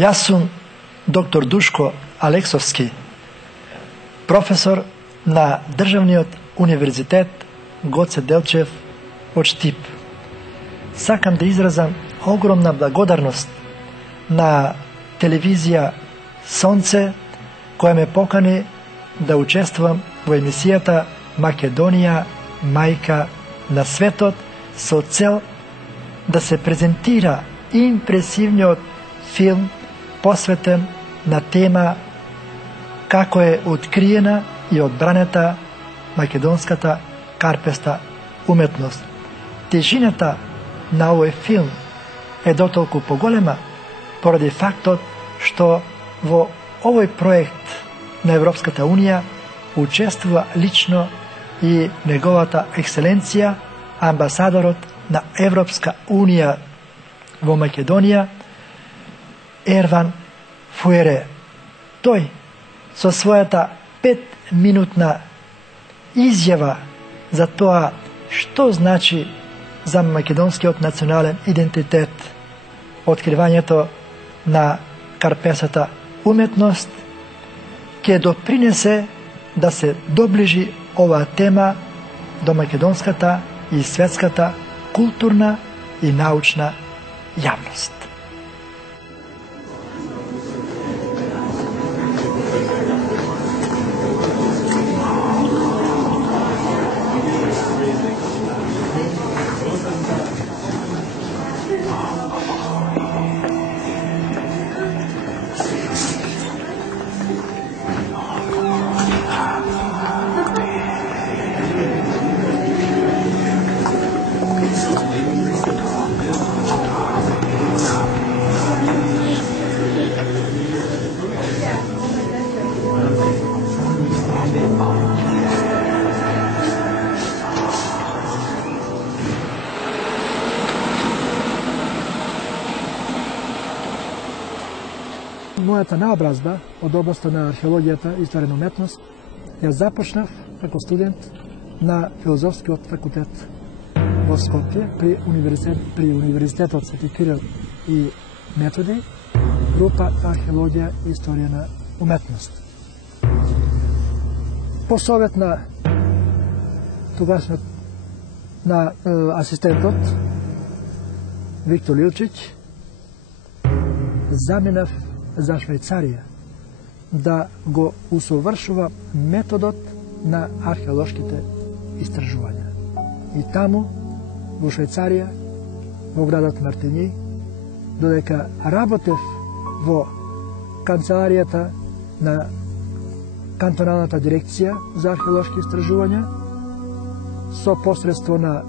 Јас сум доктор Душко Алексовски, професор на Државниот универзитет Гоце Делчев од Штип. Сакам да изразам огромна благодарност на телевизија Сонце, која ме покани да учествувам во емисијата Македонија, мајка на светот, со цел да се презентира импресивниот филм посветен на тема како е откриена и одбранета македонската карпеста уметност. Тежината на овој филм е дотолку поголема поради фактот што во овој проект на Европската Унија учествува лично и неговата екселенција, амбасадорот на Европска Унија во Македонија, Ерван Фуере. Тој со својата 5-минутна изјава за тоа што значи за македонскиот национален идентитет откривањето на карпесата уметност ќе допринесе да се доближи оваа тема до македонската и светската културна и научна јавност. Мојата наобразба од областа на археологијата и историјна уметност ја започнав како студент на филозофскиот факултет во Скопје при универзитетот Свети Кирил и Методи, група археологија и историјна уметност. По совет на тогашниот на асистентот Виктор Лилчиќ заминав за Швајцарија да го усовршува методот на археолошките истражувања. И таму, во Швајцарија, во градот Мартињи, додека работев во канцеларијата на кантоналната дирекција за археолошки истражувања, со посредство на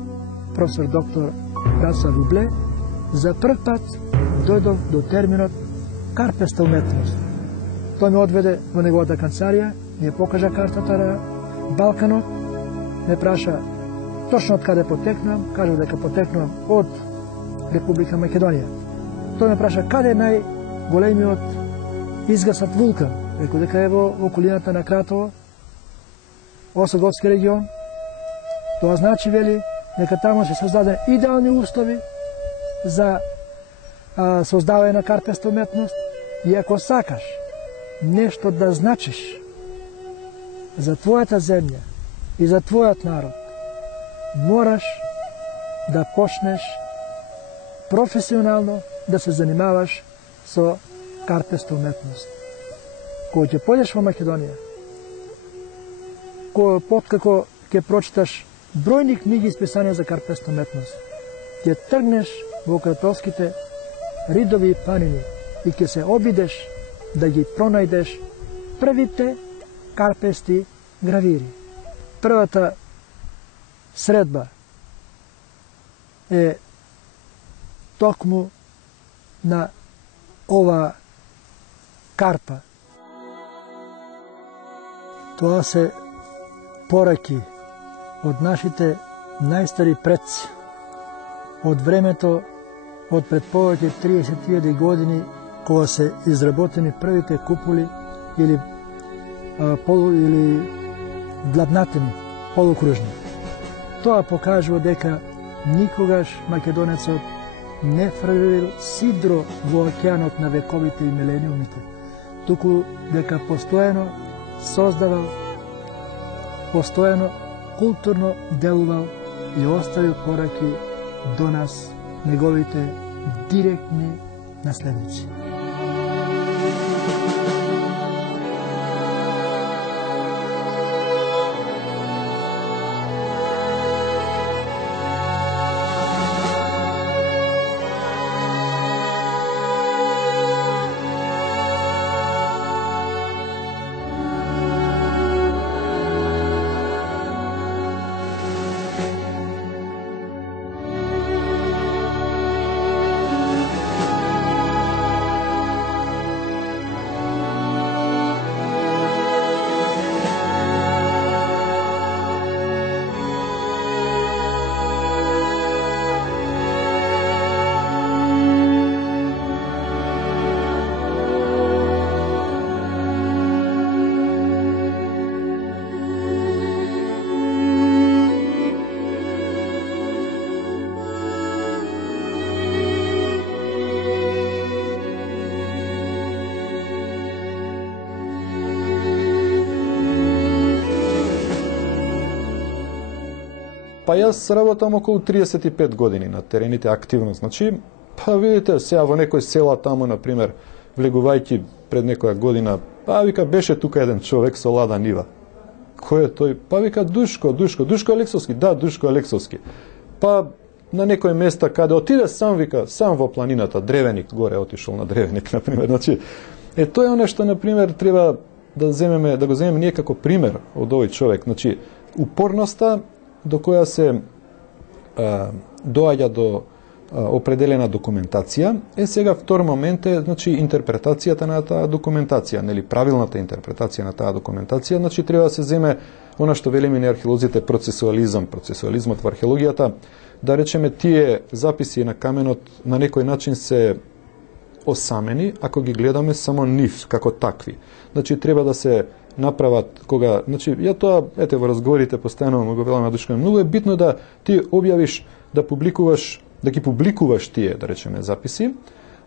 професор доктор Франсуа Рубле, за прв пат дојдов до терминот карпеста уметност. Тој ме одведе во неговата канцеларија, ми покажа картата на Балканот, ме праша точно од каде потекнувам, кажа дека потекнувам од Република Македонија. Тој ме праша каде е најголемиот изгаснат вулкан, рекол дека е во околината на Кратово, Осоговски регион. Тоа значи, вели, дека таму се создадени идеални услови за создавање на карпеста уметност, и ако сакаш нешто да значиш за твојата земја и за твојот народ, мораш да почнеш професионално да се занимаваш со карпеста уметност. Кога ќе појдеш во Македонија, откако ќе прочиташ бројни книги и списанија за карпеста уметност, ќе тргнеш во кратовските ридови и планини и ќе се обидеш да ги пронајдеш првите карпести гравири. Првата средба е токму на ова карпа. Тоа се пораки од нашите најстари предци, од времето од пред повеќе 30.000 години, кога се изработени првите куполи или длабнатени, полукружни. Тоа покажува дека никогаш македонецот не фрлил сидро во океанот на вековите и милениумите, туку дека постојано создавал, постојано културно делувал и оставил пораки до нас, неговите директни наследници. Па јас работам околу 35 години на терените активно. Значи, па видите, сега во некој села таму, например, влегувајќи пред некоја година, па вика, беше тука еден човек со лада нива. Кој е тој? Па вика, Душко Алексовски. Да, Душко Алексовски. Па на некој места каде отиде сам, вика, сам во планината, Древеник, горе отишол на Древеник, например. Значи, тоа е оно што, например, треба да го земеме ние како пример од овој човек. Значи, упорноста до која се доаѓа до определена документација, сега втор момент е, значи, интерпретацијата на таа документација, нели, правилната интерпретација на таа документација, значи треба да се земе она што велиме ни археолозите процесуализмот во археологијата, да речеме тие записи на каменот на некој начин се осамени, ако ги гледаме само нив како такви. Значи треба да се направат кога, значи ја тоа ете во разговорите постојано го велам на Душко, многу е битно да ти објавиш, да публикуваш, да ги публикуваш тие, да речеме, записи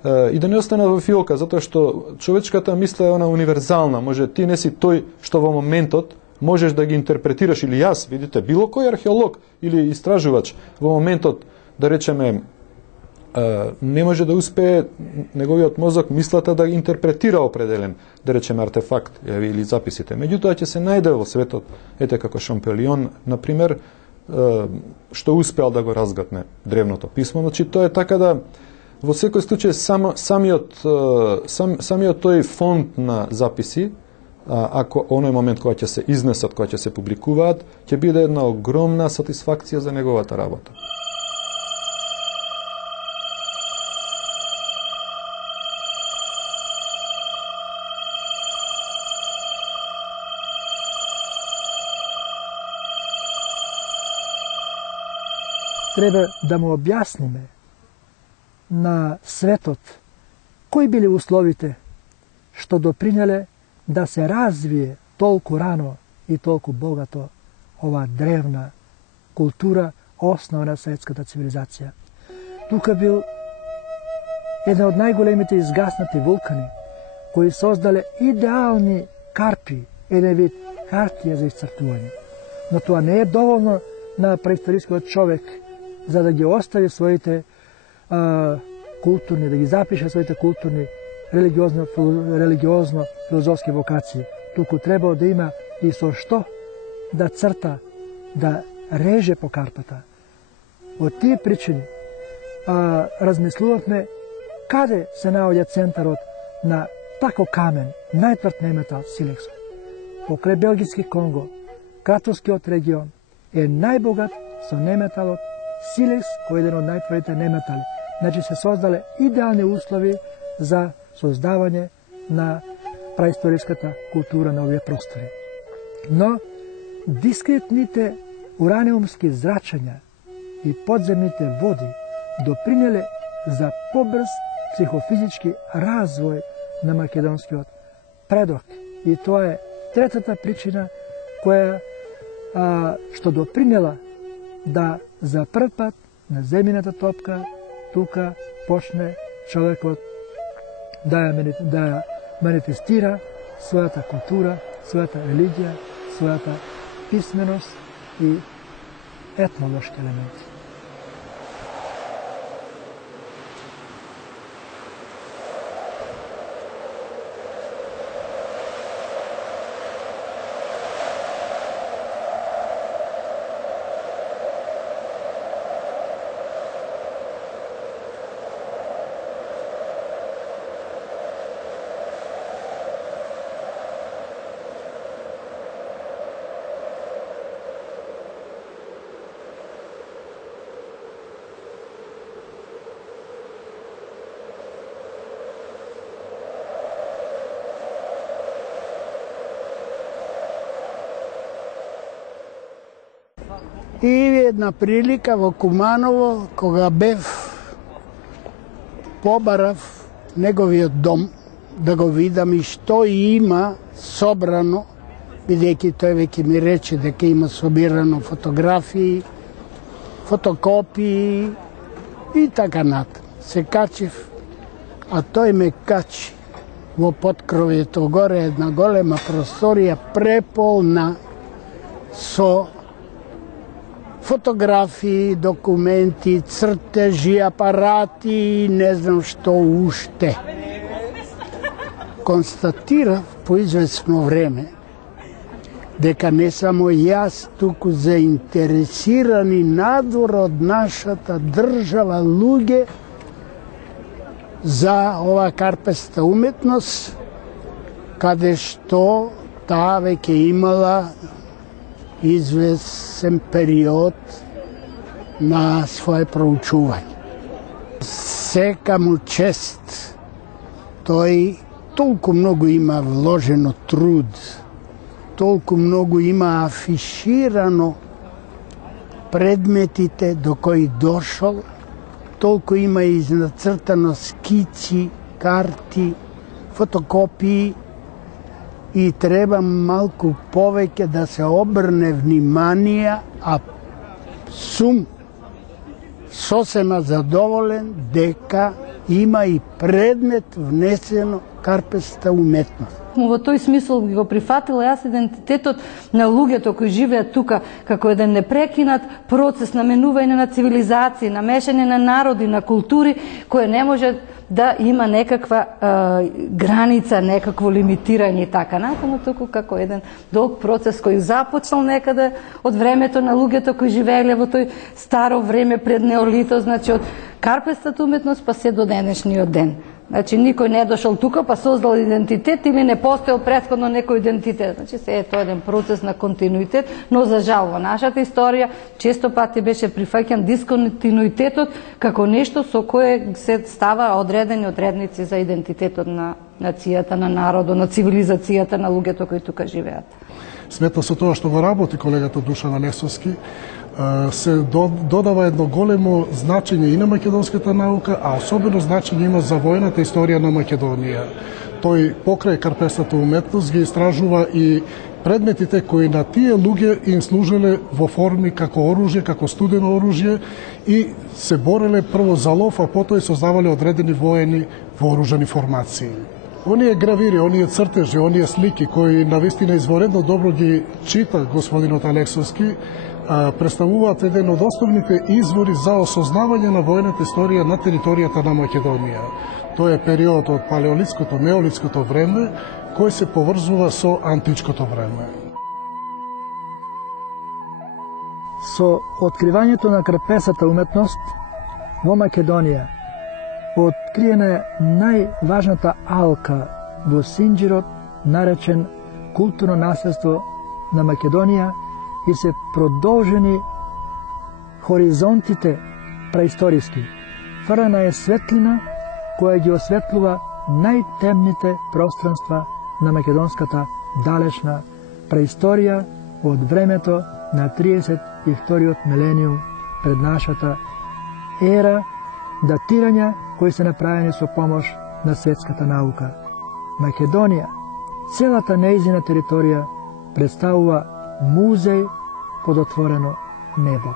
и да не остане во фиолка, затоа што човечката мисла е она универзална, може ти не си тој што во моментот можеш да ги интерпретираш, или јас, видите, било кој археолог или истражувач во моментот, да речеме, не може да успее неговиот мозок, мислата да интерпретира определен, да речеме, артефакт или записите. Меѓутоа ќе се најде во светот, ете како Шампелион, например, што успеал да го разгатне древното писмо. Значи тоа е така да во секој случај самиот тој фонд на записи, ако оној момент кога ќе се изнесат, кога ќе се публикуваат, ќе биде една огромна сатисфакција за неговата работа. Треба да му објасниме на светот кои били условите што допринеле да се развие толку рано и толку богато ова древна култура, основа на светската цивилизација. Тука бил еден од најголемите изгаснати вулкани, кои создале идеални карпи, еден вид хартија за исцртување. Но тоа не е доволно на преисторискиот човек за да ги остави своите културни, да ги запише своите културни, религиозно-филозофски вокации. Туку требало да има и со што да црта, да реже по картата. Од тие причини размислувавме каде се наоѓа центарот на тако камен, најтврд неметал силексот. Покрај Белгиски Конго, Катовскиот регион е најбогат со неметалот силекс, кој е еден од најтврдите неметали. Значи се создале идеални услови за создавање на праисториската култура на овие простори. Но дискретните ураниумски зрачања и подземните води допринеле за побрз психофизички развој на македонскиот предок. И тоа е третата причина која што допринела да за прв пат на земјината топка тука почне човекот да ја манифестира својата култура, својата религија, својата писменост и етнолошки елементи. И една прилика во Куманово, кога бев, побарав неговиот дом, да го видам и што има собрано, бидејќи тој веќе ми рече дека има собирано фотографии, фотокопии и така натаму. Се качив, а тој ме качи во поткровјето горе една голема просторија преполна со фотографии, документи, цртежи, апарати и не знам што уште. Констатирав по известно време дека не само јас, туку заинтересирани надвор од нашата држава луѓе за ова карпеста уметност, каде што таа веќе имала известен период на свое проучување. Сека му чест, тој толку многу има вложено труд, толку многу има афиширано предметите до кои дошол, толку има изнацртано скици, карти, фотокопии, и треба малку повеќе да се обрне внимание, а сум сосема задоволен дека има и предмет внесено карпеста уметност. Во тој смисол го прифатила јас идентитетот на луѓето кои живеат тука како еден непрекинат процес на менување на цивилизации, на мешање на народи, на култури, кој не може да има некаква граница, некакво лимитирање и така натаму, туку како еден долг процес кој започнал некаде од времето на луѓето кои живееле во тој старо време пред неолитот, значи од карпестата уметност па се до денешниот ден. Значи никој не дошол тука па создал идентитет или не постоел претходно некој идентитет. Значи се е тоа еден процес на континуитет, но за жал во нашата историја често пати беше прифаќан дисконтинуитетот како нешто со кое се става одредени одредници за идентитетот на нацијата, на народот, на цивилизацијата на луѓето кои тука живеат. Сметно со тоа што го работи колегата Душан Алексовски, се додава едно големо значење и на македонската наука, а особено значење има за војната историја на Македонија. Тој покрај карпестата уметност ги истражува и предметите кои на тие луѓе им служеле во форми како оружје, како студено оружје и се бореле прво за лов, а потоа и создавале одредени воени вооружени формации. Оние гравири, оние цртежи, оние слики кои навистина изворедно добро ги чита господинот Алексовски, представуваат еден од основните извори за осознавање на војната историја на територијата на Македонија. Тој е период од палеолитското, неолитското време, кој се поврзува со античкото време. Со откривањето на карпестата уметност во Македонија откриена е најважната алка во Синџирот, наречен културно наследство на Македонија, и се продолжени хоризонтите преисториски. Фрлена е светлина која ги осветлува најтемните пространства на македонската далечна преисторија од времето на 32-иот милениум пред нашата ера, датирања кои се направени со помош на светската наука. Македонија, целата нејзина територија представува музеј под отворено небо.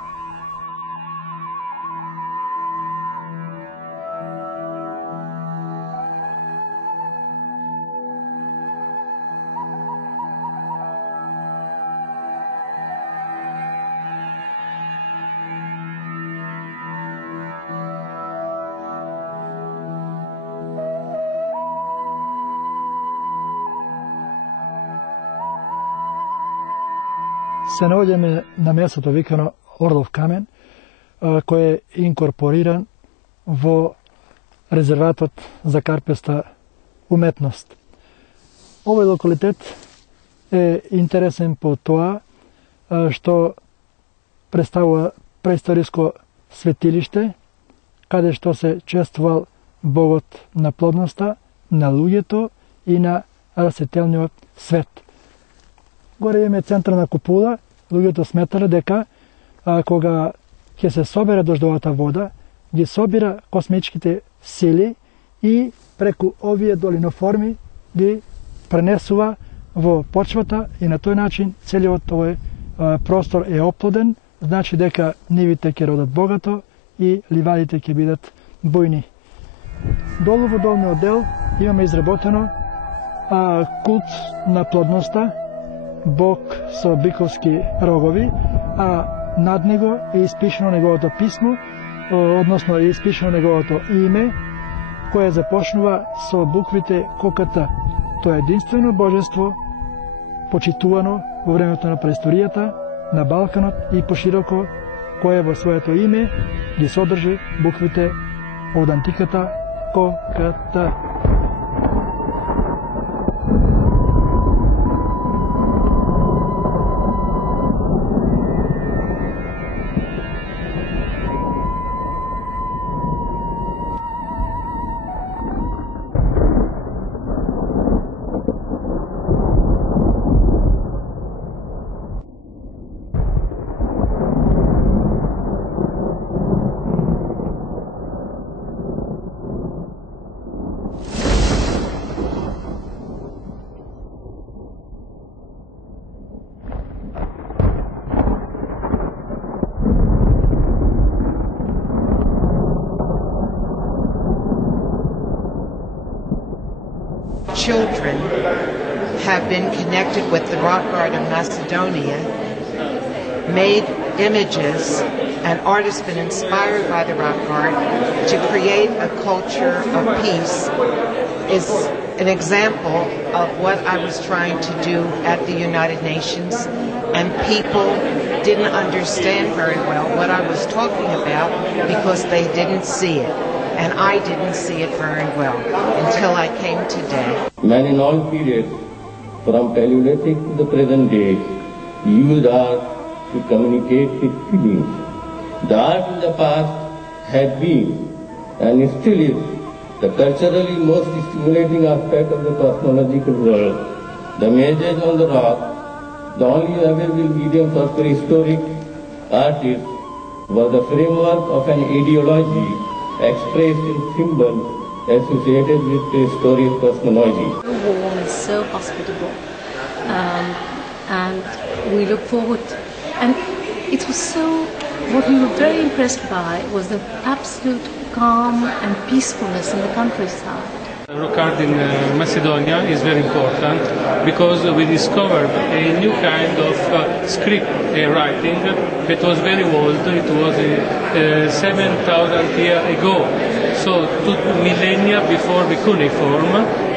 се наоѓаме на местото викано Орлов камен, кој е инкорпориран во резерватот за карпеста уметност. Овој локалитет е интересен по тоа што представува преисториско светилиште, каде што се чествувал богот на плодноста, на луѓето и на растителниот свет. Горе имаме централна купула, луѓето сметале дека кога ќе се собере дождовата вода, ги собира космичките сили и преку овие долиноформи ги пренесува во почвата и на тој начин целиот овој простор е оплоден, значи дека нивите ќе родат богато и ливадите ќе бидат бујни. Долу во долниот дел имаме изработено култ на плодноста, бог со биковски рогови, а над него е испишено неговото писмо, односно е испишено неговото име, кое започнува со буквите ККТ. Тоа е единствено божество, почитувано во времето на преисторијата, на Балканот и пошироко, кое во своето име ги содржи буквите од антиката ККТ. Children have been connected with the rock art of Macedonia, made images, and art has been inspired by the rock art to create a culture of peace is an example of what I was trying to do at the United Nations, and people didn't understand very well what I was talking about because they didn't see it. And I didn't see it very well until I came today. Man in all periods, from Paleolithic to the present day, used art to communicate his feelings. The art in the past had been, and still is, the culturally most stimulating aspect of the cosmological world. The images on the rock, the only available medium for prehistoric artists, was the framework of an ideology expressed in symbols associated with prehistoric cosmology. So warm, so hospitable, and we look forward. And it was so. What we were very impressed by was the absolute calm and peacefulness in the countryside. Rock art in Macedonia is very important because we discovered a new kind of script writing that was very old. It was 7,000 years ago, so 2 millennia before the cuneiform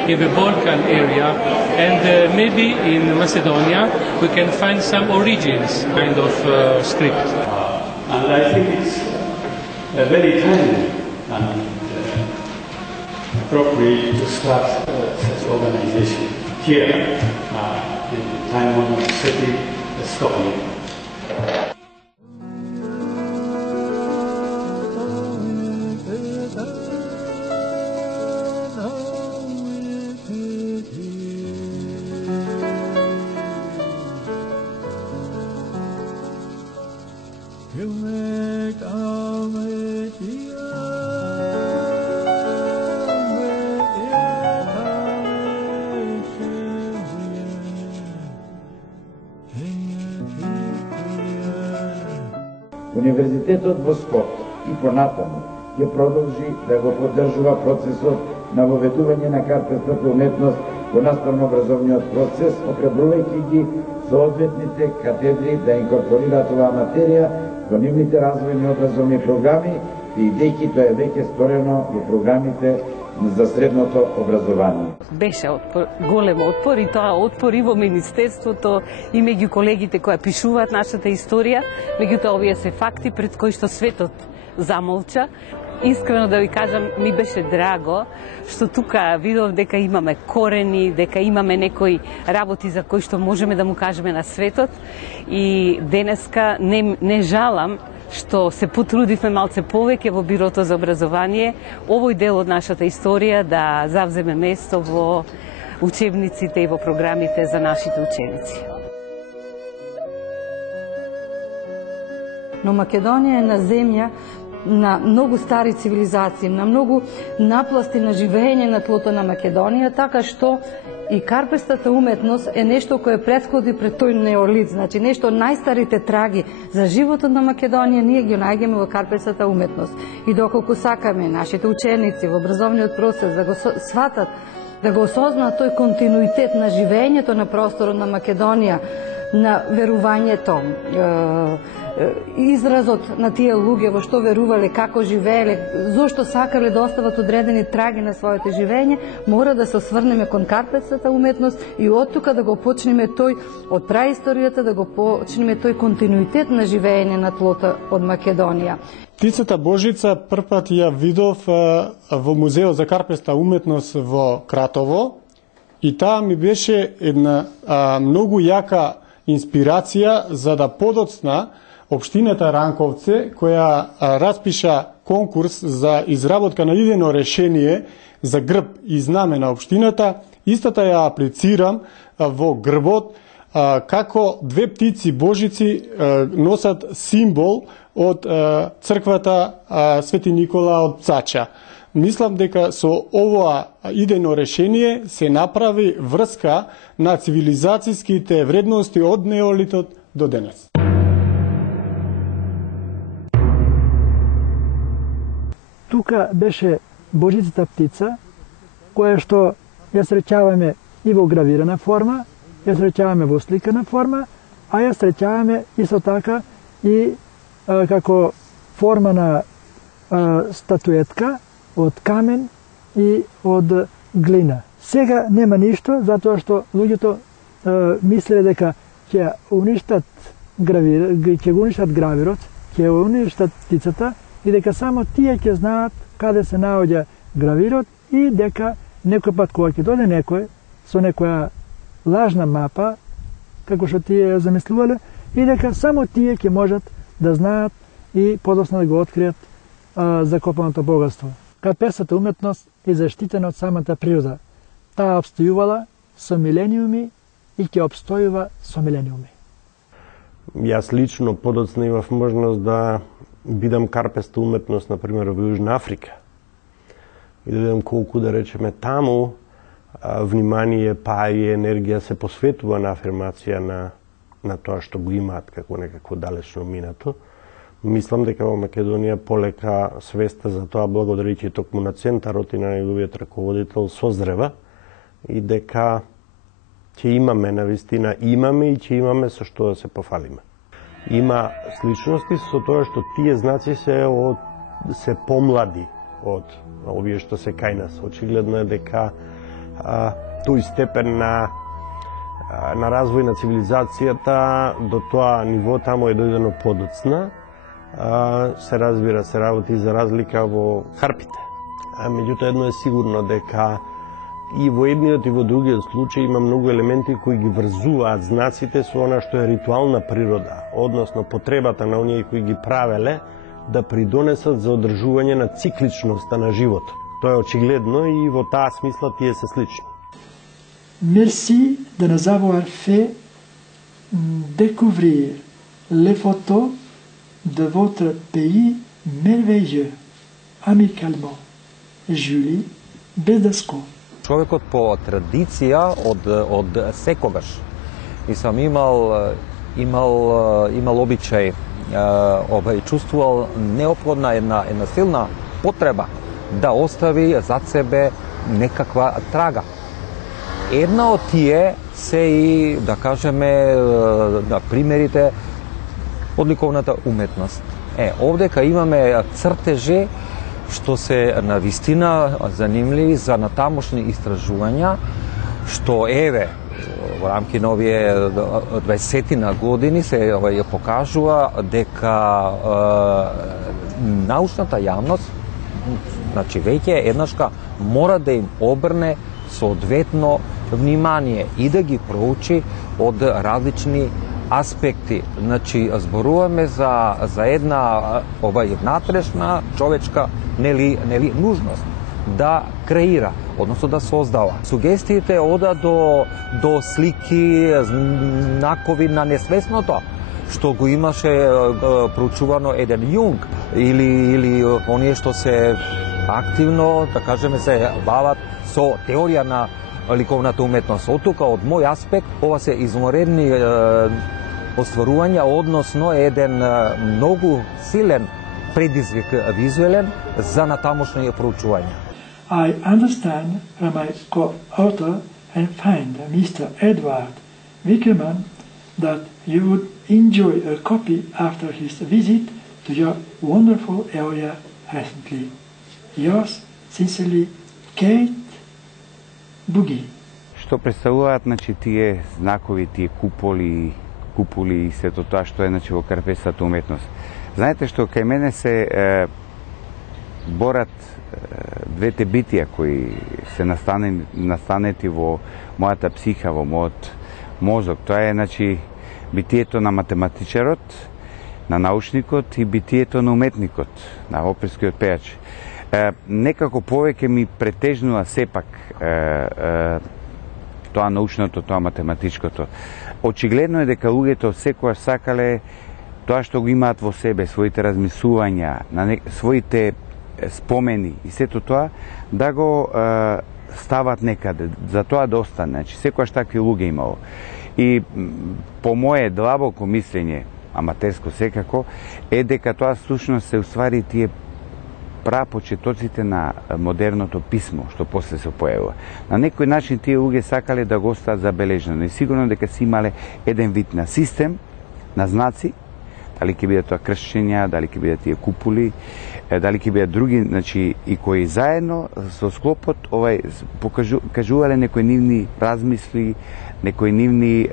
in the Balkan area, and maybe in Macedonia we can find some origins kind of script. And I think it's very timely and appropriate to start such organization here in the time-honored city of Stockholm. Универзитетот во Скопје и понатаму ќе продолжи да го поддржува процесот на воведување на карпестата уметност во наставно-образовниот процес, опребрувајќи ги соодветните катедри да инкорпорираат оваа материја во нивните развојни образовни програми и бидејќи тоа е веќе сторено во програмите за средното образование. Беше голем отпор и тоа отпор и во Министерството и меѓу колегите кои пишуваат нашата историја, меѓутоа овие се факти пред кои што светот замолча. Искрено да ви кажам, ми беше драго што тука видов дека имаме корени, дека имаме некои работи за кои што можеме да му кажеме на светот и денеска не жалам што се потрудивме малце повеќе во Бирото за образование, овој дел од нашата историја да завземе место во учебниците и во програмите за нашите ученици. Но Македонија е на земја на многу стари цивилизации, на многу напласти на живење на тлото на Македонија, така што и карпестата уметност е нешто кое претходи пред тој неолит, значи нешто најстарите траги за животот на Македонија ние ги најдеме во карпестата уметност. И доколку сакаме нашите ученици во образовниот процес да го сватат, да го осознаат тој континуитет на живењето на просторот на Македонија, на верувањето, изразот на тие луѓе во што верувале, како живееле, зошто сакале да остават одредени траги на своето живење, мора да се осврнеме кон карпестата уметност и од тука да го почнеме тој од праисторијата, да го почнеме тој континуитет на живење на тлото од Македонија. Птицата Божица првпат ја видов во Музеот за карпеста уметност во Кратово и таа ми беше една многу јака инспирација за да подоцна Општината Ранковце, која распиша конкурс за изработка на идејно решение за грб и знаме на општината, истата ја аплицирам во грбот како две птици Божици носат символ од црквата Свети Никола од Пцача. Мислам дека со ова идејно решение се направи врска на цивилизацијските вредности од неолитот до денес. Тука беше Божицата птица, која што ја среќаваме и во гравирана форма, ја среќаваме во сликана форма, а ја среќаваме исто така и како форма на статуетка од камен и од глина. Сега нема ништо, затоа што луѓето мислеле дека ќе уништат гравирот, ќе уништат птицата и дека само тие ќе знаат каде се наоѓа гравирот и дека некој пат кога ќе дојде некој со некоја лажна мапа, како што тие ја замислувале, и дека само тие ќе можат да знаат и подоцна да го откријат закопаното богатство. Карпестата уметност е заштитена од самата природа. Таа обстојувала со милениуми и ќе обстојува со милениуми. Јас лично подоцна имав можност да бидам карпеста уметност, например, во Јужна Африка. И да видам колку, да речеме, таму внимание, па и енергија се посветува на афирмација на тоа што го имаат како некакво далечно минато. Мислам дека во Македонија полека свеста за тоа, благодарејќи токму на центарот и на неговиот раководител созрева и дека ќе имаме, навистина имаме и ќе имаме со што да се пофалиме. Има сличности со тоа што тие знаци се помлади од овие што се кај нас. Очигледно е дека тој степен на развој на цивилизацијата до тоа ниво таму е дојдено подоцна. Се разбира, се работи за разлика во харпите. Меѓутоа едно е сигурно дека и во едниот и во другиот случај има многу елементи кои ги врзуваат знаците со она што е ритуална природа, односно потребата на оние кои ги правеле да придонесат за одржување на цикличноста на животот. Тоа е очигледно и во таа смисла тие се слични. Merci de nous avoir fait découvrir les photos de votre pays merveilleux. Amicalement, Julie Bedesco. Човекот по традиција од секогаш и сам имал обичај, чувствувал неопходна една силна потреба да остави зад себе некаква трага. Една од тие се и, да кажеме, на примерите од ликовната уметност. Овдека имаме цртежи што се навистина занимливи за натамошни истражувања, што еве во рамки на овие 20 години се покажува дека научната јавност, значи веќе еднашка мора да им обрне соодветно внимание и да ги проучи од различни аспекти. Значи, зборуваме за една внатрешна човечка нели нужност да креира, односно да создава. Сугестиите ода до слики, знакови на несвесното, што го имаше проучувано еден Јунг, или оние што се активно, да кажеме, се бават со теорија на ликовната уметност. Од тука, од мој аспект, ова се изморедни остварувања, односно еден многу силен предизвик визуелен за натамошни проучувања. I understand from my co-author and friend, Mr. Edward Wickerman, that you would enjoy a copy after his visit to your wonderful area recently. Yours sincerely, Kate Bugi. Што представуваат, значи, тие знакови, тие куполи и сето тоа што е, значи, во карпестата уметност. Знаете што, кај мене се борат двете битија кои се настанети во мојата психа, во мојот мозок. Тоа е, значи, битието на математичарот, на научникот и битието на уметникот, на оперскиот пејач. Некако повеќе ми претежнува сепак тоа научното, тоа математичкото. Очигледно е дека луѓето секогаш сакале тоа што го имаат во себе, своите размислувања, своите спомени и сето тоа, да го стават некаде, за тоа да остане. Значи, секогаш такви луѓе имало. И по моје длабоко мислење, аматерско секако, е дека тоа сушност се уствари тие прапочетоците на модерното писмо, што после се појавува. На некој начин тие луѓе сакале да го остават забележено и сигурно дека си имале еден вид на систем, на знаци, дали ќе бидат тоа кршења, дали ќе бидат тие куполи, дали ќе бидат други, значи, и кои заедно со склопот кажувале некои нивни размисли, некои нивни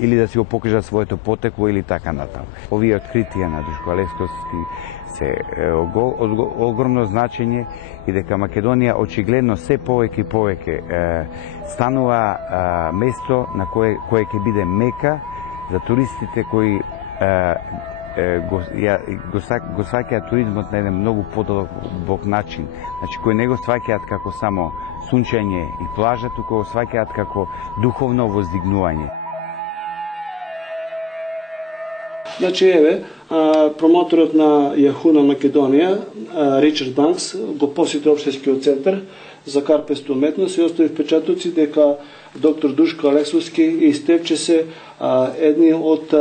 или да си го покажат своето потекло или така натаму. Овие откритија на Душко Алексовски се огромно значење и дека Македонија очигледно се повеќе и повеќе станува место на кое ќе биде мека за туристите кои го сваќаат туризмот на еден многу подолбок начин. Значи, кои не го сваќаат како само сунчање и плажа, туку го сваќаат како духовно воздигнување. Значи, еве, промоторот на Јаху на Македонија, Ричард Банкс, го посети општинскиот центар за карпеста уметност и остави впечатоци дека доктор Душко Алексовски и Стевче се едни од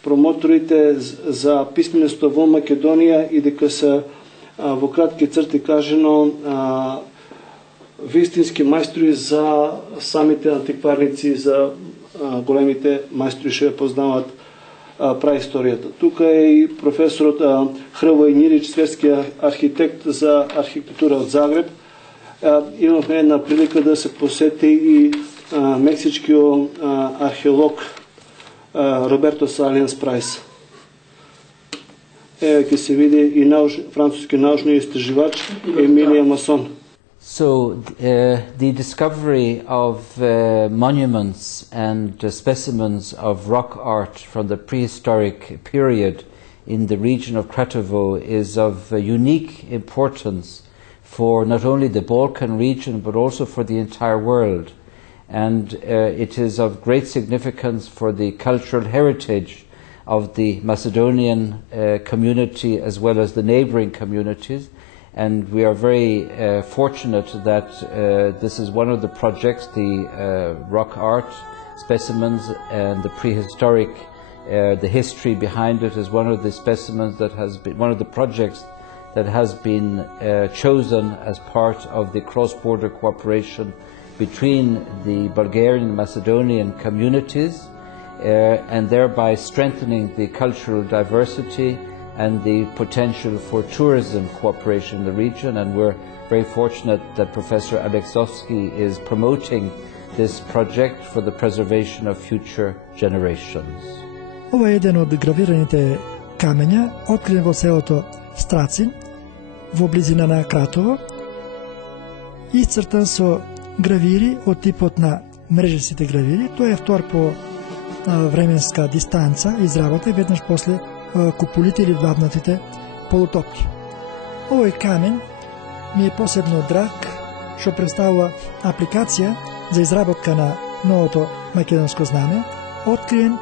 промоторите за писменото во Македонија и дека се во кратки црти кажено вистински мајстори за самите антикварници, за големите мајстори што ја познаваат праисторијата. Тука е и професорот Хрвој Нирич, светски архитект за архитектура од Загреб. Имавме една прилика да се посети и мексичкиот археолог Роберто Салиенс Прайс. Еве ќе се види и француски научни истраживач Емилија Масон. So the discovery of monuments and specimens of rock art from the prehistoric period in the region of Kratovo is of unique importance for not only the Balkan region but also for the entire world. And it is of great significance for the cultural heritage of the Macedonian community as well as the neighboring communities. And we are very fortunate that this is one of the projects, the rock art specimens and the prehistoric, the history behind it is one of the specimens that has been, one of the projects that has been chosen as part of the cross-border cooperation between the Bulgarian and Macedonian communities and thereby strengthening the cultural diversity and the potential for tourism cooperation in the region, and we're very fortunate that Professor Aleksovski is promoting this project for the preservation of future generations. Ова е еден од гравираните камења, откриен во селото Страцин, во близина на Кратово, исцртан со гравири од типот на мрежестите гравири. Тој е втор по временска дистанца изработен веднаш после куполите или вдавнатите полутопки. Овој камен ми е посебно драг, што представува апликација за изработка на новото македонско знаме, откриен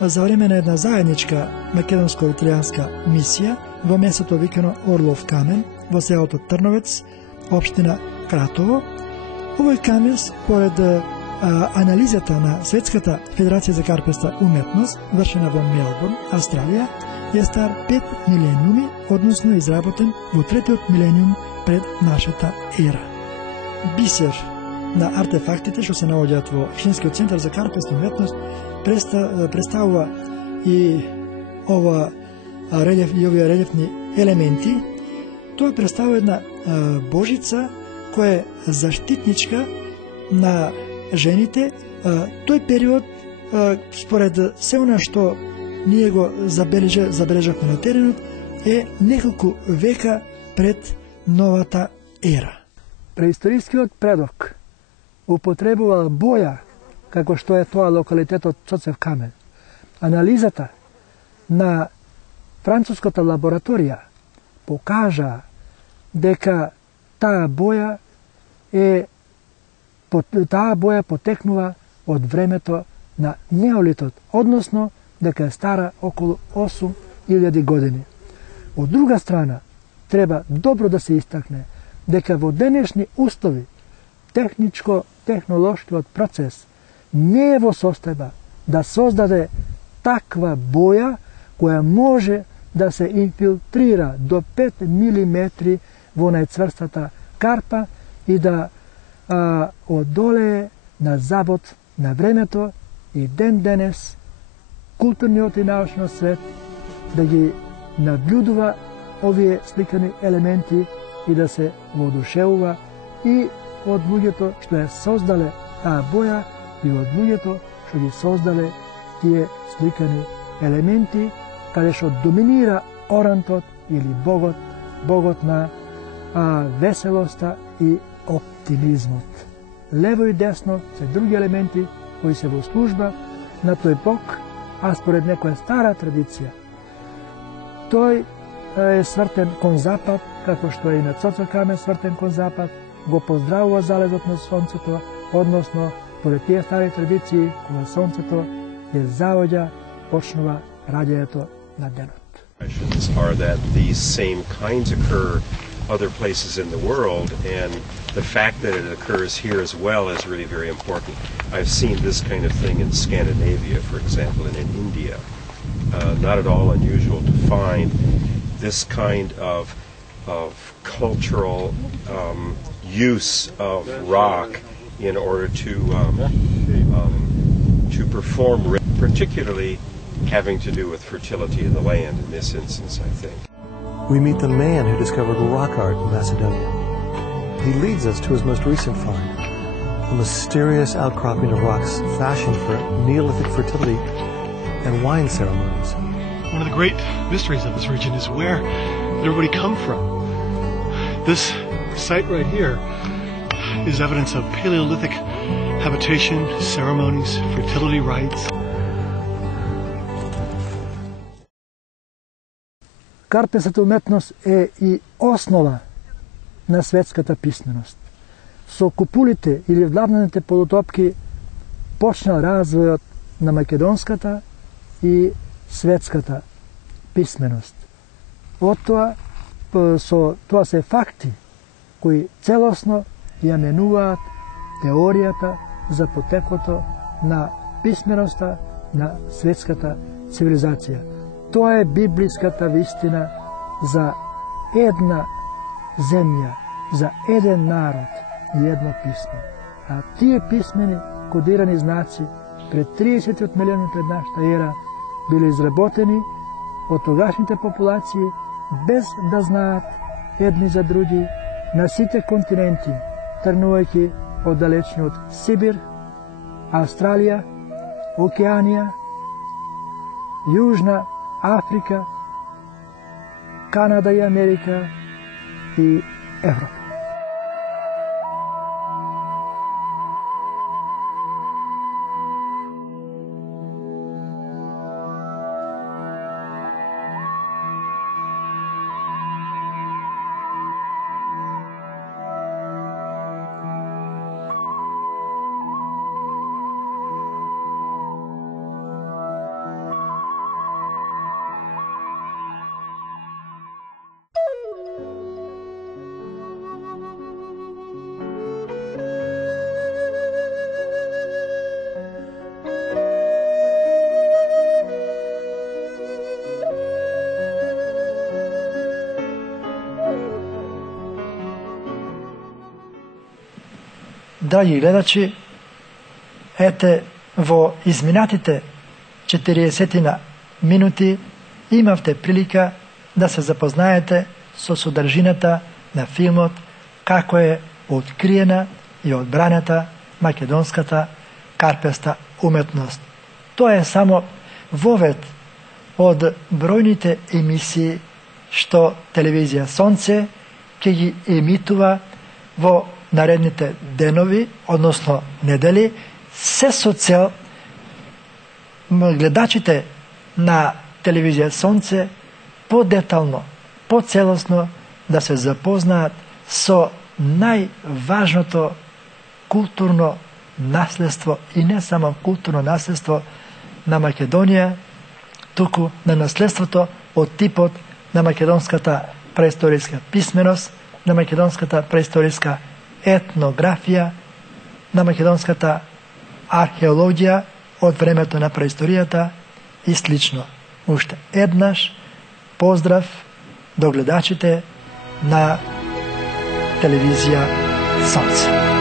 за време на една заедничка македонско-италијанска мисија во местото викано Орлов камен во селото Трновец, општина Кратово. Овој камен, според анализата на Светската федерација за карпеста уметност, вршена во Мелбурн, Австралија, е стар 5 милениуми, односно изработен во третиот милениум пред нашата ера. Бисер на артефактите што се наоѓаат во Шинскиот центар за карпеста уметност представува и овие релефни елементи. Тоа представува една божица која е заштитничка на жените. Тој период, според се она што ние го забележавме на теренот, е неколку века пред новата ера. Преисторискиот предок употребувал боја, како што е тоа локалитетот Цоцев камен. Анализата на француската лабораторија покажа дека таа боја потекнува од времето на неолитот, односно дека е стара околу 8000 години. Од друга страна, треба добро да се истакне дека во денешни услови техничко-технолошкиот процес не е во состојба да создаде таква боја која може да се инфилтрира до 5 мм во најцврстата карпа и да одолее на забот на времето и ден денес културниот и научниот свет да ги наблюдува овие сликани елементи и да се воодушевува и од луѓето што ја создале таа боја и од луѓето што ги создале тие сликани елементи, каде што доминира орантот или богот на веселоста и оптимизмот. Лево и десно се други елементи кои се во служба на тој бог, а според некоја стара традиција тој е свртен кон запад, како што е и на Цоцев камен свртен кон запад, го поздравува залезот на сонцето, односно според тие стари традиции, кога сонцето ја заоѓа, почнува раѓањето на денот. Are that these same kinds occur other places in the world, and the fact that it occurs here as well is really very important. I've seen this kind of thing in Scandinavia, for example, and in India. Not at all unusual to find this kind of cultural use of rock in order to perform, particularly having to do with fertility in the land in this instance, I think. We meet the man who discovered rock art in Macedonia. He leads us to his most recent find, a mysterious outcropping of rocks fashioned for Neolithic fertility and wine ceremonies. One of the great mysteries of this region is where did everybody come from? This site right here is evidence of Paleolithic habitation, ceremonies, fertility rites. Карпесата уметност е и основа на светската писменост. Со купулите или вдавнаните полутопки почна развојот на македонската и светската писменост. Од тоа, со тоа се факти кои целосно ја менуваат теоријата за потеклото на писменоста на светската цивилизација. Тоа е библиската вистина за една земја, за еден народ и едно писмо. А тие писмени кодирани знаци пред 30 милиони пред нашата ера биле изработени од тогашните популации, без да знаат едни за други, на сите континенти, тргнувајќи од далечниот Сибир, Австралија, Океанија, Јужна Африка, Канада и Америка и Европа. Драги гледачи, ете во изминатите 40 минути имавте прилика да се запознаете со содржината на филмот, како е откриена и одбраната македонската карпеста уметност. Тоа е само вовед од бројните емисии што телевизија Сонце ќе ги емитува во наредните денови, односно недели, се со цел гледачите на телевизија Сонце подетално, поцелосно да се запознаат со најважното културно наследство и не само културно наследство на Македонија, туку на наследството од типот на македонската преисториска писменост, на македонската преисториска етнографија, на македонската археологија од времето на преисторијата и слично. Уште еднаш поздрав до гледачите на телевизија Сонце.